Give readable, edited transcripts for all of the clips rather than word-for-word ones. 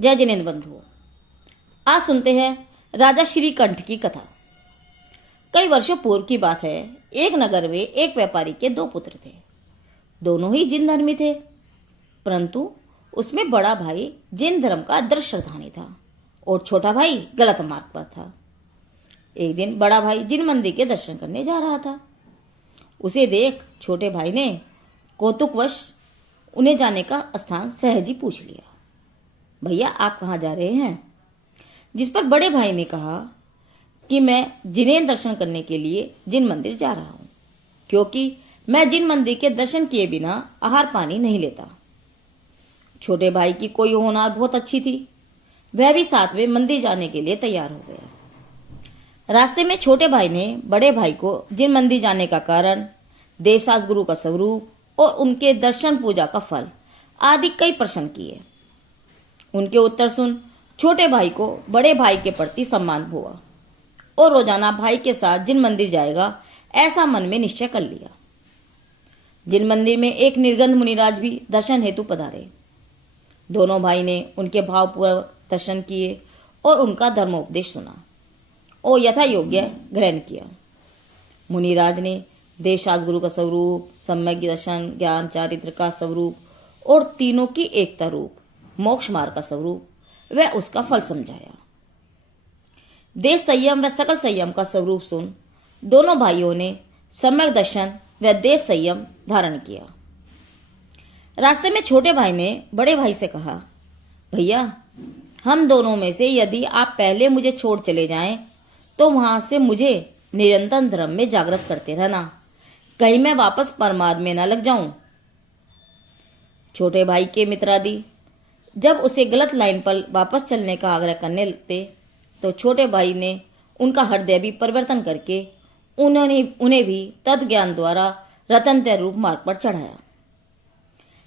जय जिनेन्द्र बंधुओं, आज सुनते हैं राजा श्रीकंठ की कथा। कई वर्षों पूर्व की बात है। एक नगर में एक व्यापारी के दो पुत्र थे। दोनों ही जिन धर्मी थे, परंतु उसमें बड़ा भाई जिन धर्म का दृढ़ श्रद्धानी था और छोटा भाई गलत मार्ग पर था। एक दिन बड़ा भाई जिन मंदिर के दर्शन करने जा रहा था। उसे देख छोटे भाई ने कौतुकवश उन्हें जाने का स्थान सहज ही पूछ लिया। भैया, आप कहाँ जा रहे हैं? जिस पर बड़े भाई ने कहा कि मैं जिनेन्द्र दर्शन करने के लिए जिन मंदिर जा रहा हूं, क्योंकि मैं जिन मंदिर के दर्शन किए बिना आहार पानी नहीं लेता। छोटे भाई की कोई होनहार बहुत अच्छी थी। वह भी साथ में मंदिर जाने के लिए तैयार हो गया। रास्ते में छोटे भाई ने बड़े भाई को जिन मंदिर जाने का कारण, देवदास गुरु का स्वरूप और उनके दर्शन पूजा का फल आदि कई प्रश्न किए। उनके उत्तर सुन छोटे भाई को बड़े भाई के प्रति सम्मान हुआ और रोजाना भाई के साथ जिन मंदिर जाएगा ऐसा मन में निश्चय कर लिया। जिन मंदिर में एक निर्गंध मुनिराज भी दर्शन हेतु पधारे। दोनों भाई ने उनके भावपूर्वक दर्शन किए और उनका धर्मोपदेश सुना और यथा योग्य ग्रहण किया। मुनिराज ने देवदास गुरु का स्वरूप, सम्यक दर्शन, ज्ञान, चारित्र का स्वरूप और तीनों की एकता रूप मोक्ष मार्ग का स्वरूप वह उसका फल समझाया। देश संयम व सकल संयम का स्वरूप सुन दोनों भाइयों ने सम्यक दर्शन व देश संयम धारण किया। रास्ते में छोटे भाई ने बड़े भाई से कहा, भैया, हम दोनों में से यदि आप पहले मुझे छोड़ चले जाएं, तो वहां से मुझे निरंतर धर्म में जागृत करते रहना, कहीं मैं वापस परमाद में न लग जाऊं। छोटे भाई के मित्रादि जब उसे गलत लाइन पर वापस चलने का आग्रह करने लगते, तो छोटे भाई ने उनका हृदय भी परिवर्तन करके उन्हें भी तत्व ज्ञान द्वारा रतनतय रूप मार्ग पर चढ़ाया।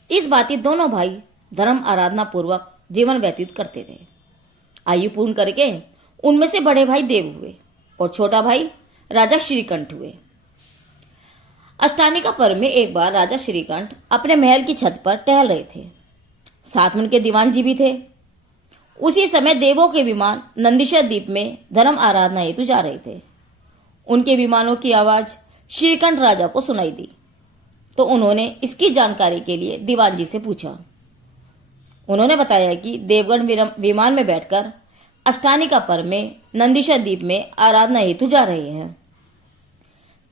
इस बाती दोनों भाई धर्म आराधना पूर्वक जीवन व्यतीत करते थे। आयु पूर्ण करके उनमें से बड़े भाई देव हुए और छोटा भाई राजा श्रीकंठ हुए। अष्टानी का पर्व में एक बार राजा श्रीकंठ अपने महल की छत पर टहल रहे थे। साथ में उनके दीवान जी भी थे। उसी समय देवों के विमान नंदीश्वर द्वीप में धर्म आराधना हेतु जा रहे थे। उनके विमानों की आवाज श्रीकंठ राजा को सुनाई दी, तो उन्होंने इसकी जानकारी के लिए दीवान जी से पूछा। उन्होंने बताया कि देवगण विमान में बैठकर अष्टानी का पर्व में नंदीश्वर द्वीप में आराधना हेतु जा रहे हैं।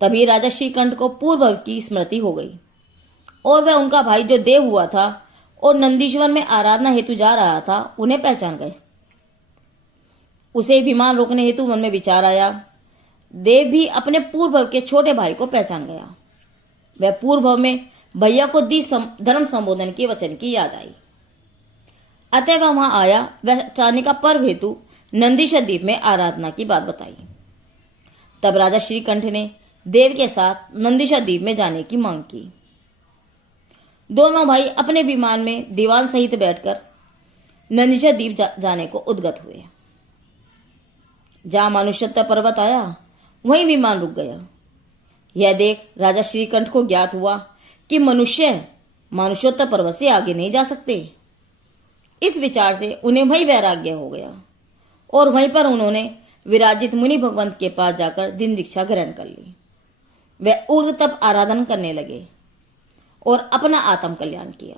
तभी राजा श्रीकंठ को पूर्व की स्मृति हो गई और वह उनका भाई जो देव हुआ था और नंदीश्वर में आराधना हेतु जा रहा था उन्हें पहचान गए। उसे विमान रोकने हेतु मन में विचार आया। देव भी अपने पूर्व के छोटे भाई को पहचान गया। वह पूर्व में भैया को दी धर्म संबोधन के वचन की याद आई। अतः वह वहां आया। वह अष्टानी का पर्व हेतु नंदीश्वर द्वीप में आराधना की बात बताई। तब राजा श्रीकंठ ने देव के साथ नंदीश्वर द्वीप में जाने की मांग की। दोनों भाई अपने विमान में दीवान सहित बैठकर नंदीश्वर द्वीप जाने को उद्गत हुए। जहां मनुष्योत्तर पर्वत आया वहीं विमान रुक गया। यह देख राजा श्रीकंठ को ज्ञात हुआ कि मनुष्य मनुष्योत्तर पर्वत से आगे नहीं जा सकते। इस विचार से उन्हें वही वैराग्य हो गया और वहीं पर उन्होंने विराजित मुनि भगवंत के पास जाकर दिन दीक्षा ग्रहण कर ली। वे उग्र तप आराधन करने लगे और अपना आत्म कल्याण किया।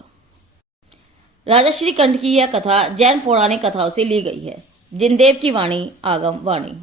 राजा श्रीकंठ की यह कथा जैन पौराणिक कथाओं से ली गई है। जिनदेव की वाणी आगम वाणी।